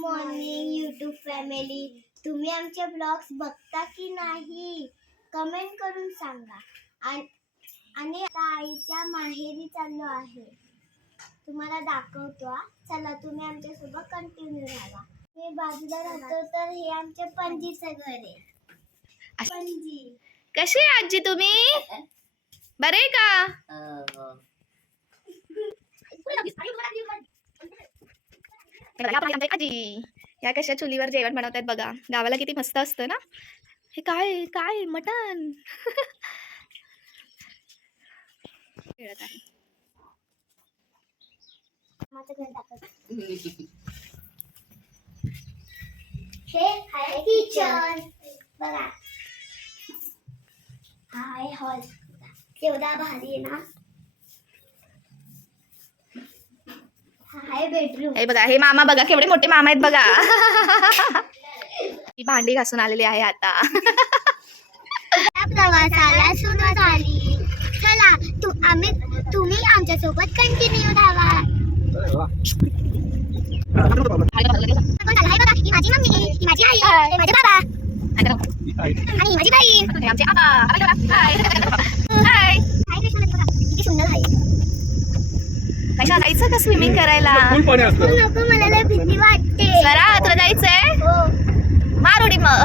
Morning YouTube family, तुम्ही आमचे blogs बघता की नाही कमेंट करून सांगा. आणि आता आईच्या माहेरी चाललो आहे, तुम्हाला दाखवतो. चला तुम्ही आमच्या सोबत कंटिन्यू राहा. मी बाजूला राहतो तर हे आमच्या पणजीचं घर आहे. पणजी कशी आहे आजी तुम्ही? बरे का? आजी या कशा चुलीवर जेवण बनवतात बघा. गावाला किती मस्त असतं ना. हे काय काय मटण खेळत आहे. माझं घर दाखवतो. हे आहे किचन बघा. हा आहे हॉल. केवढा भारी आहे ना. हा आहे बेडरूम. हे बघा, हे मामा बघा केवढे मोठे मामा आहेत बघा. ही भांडी घासून आलेली आहे आता. प्रवासाला सुरुवात झाली. चला तुम्ही आमच्या सोबत कंटिन्यू राहा. ही माझी मम्मी, ही माझी आई, हे माझे बाबा आणि माझी बहीण, आमचे आबा. हाय. किती सुंदर आहे. कशा जायचं का स्विमिंग करायला? नको, मला लय भीती वाटते. जरा तुला जायचंय? हो. मार उडी मग.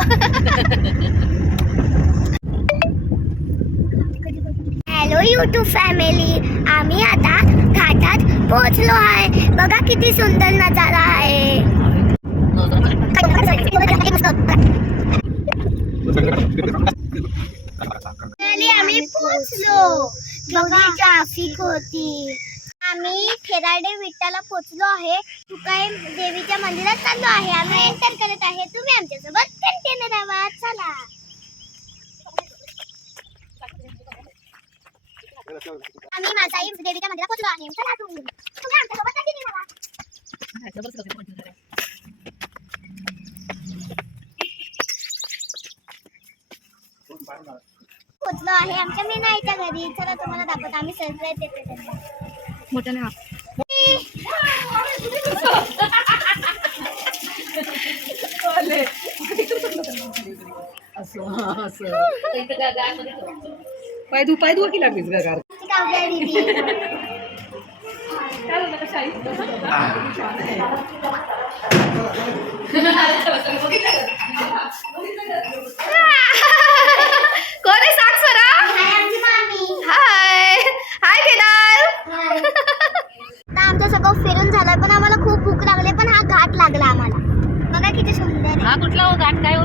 हॅलो यूट्यूब फॅमिली, आम्ही आता घाटात पोहोचलो आहे. बघा किती सुंदर नजारा आहे. आम्ही पोहोचलो. बघा ट्रॅफिक होती. आम्ही खेराडे विठ्ठला पोहोचलो आहे. तुकाई देवीच्या मंदिरात चाललो आहे. आम्ही एंटर करत आहे. तुम्ही आमच्यासोबत कंटिन्यू राहा. चला. आम्ही मासाई देवीच्या मंदिरात पोहोचलो आहे. चला तुम्ही आमच्यासोबत कंटिन्यू राहा. पोहोचलो आहे आमच्या मीनाईच्या घरी. चला तुम्हाला दाखवतो. आम्ही सरप्राईज देतो त्यांना. मोठं ना. पाय धुवा की लागलीस गार. कोण आहे सांग स्वरा? हाय हाय केदार. आमचं सगळं फिरून झालं पण आम्हाला खूप भूक लागली. पण हा घाट लागला आम्हाला. बघा किती सुंदर आहे. हा कुठला हो घाट? काय हो?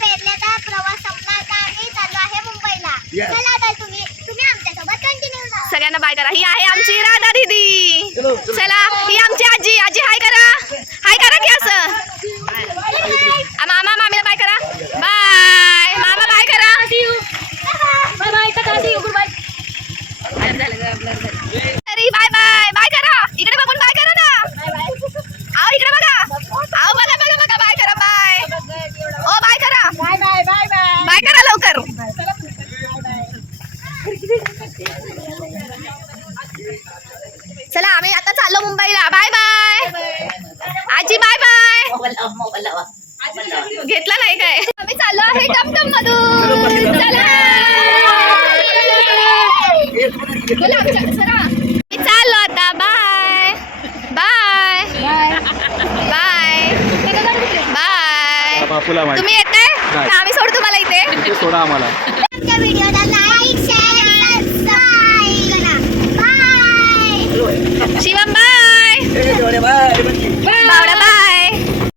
पेरल्याचा प्रवास संपला. आता आम्ही चाललो आहे मुंबईला. चला आता तुम्ही आमच्यासोबत कंटिन्यू राहा. सगळ्यांना बाय करा. ही आहे आमची राधा दीदी. चला, ही आमची आजी. आजी हाय करा. हाय करा की असं. मामा मामीला बाय करा. बाय मामा. बाय करा. Bye bye tata see you goodbye. अरे बाय बाय. बाय करा. इकडे बघून बाय करा ना. आओ इकडे बघा. आओ बघा बघा बघा. बाय करा. बाय. ओ बाय करा. Bye bye bye bye. Bye करा लवकर. चला आम्ही आता चाललो मुंबईला. बाय बाय आजी. Bye bye. घेतला नाही काय? आम्ही चाललो आहे टमटम मधून. चला मी चाललो आता. Bye bye bye bye. तुम्ही येताय? आम्ही सोडू तुम्हाला इथे. सोडा आम्हाला. आमच्या व्हिडिओला लाईक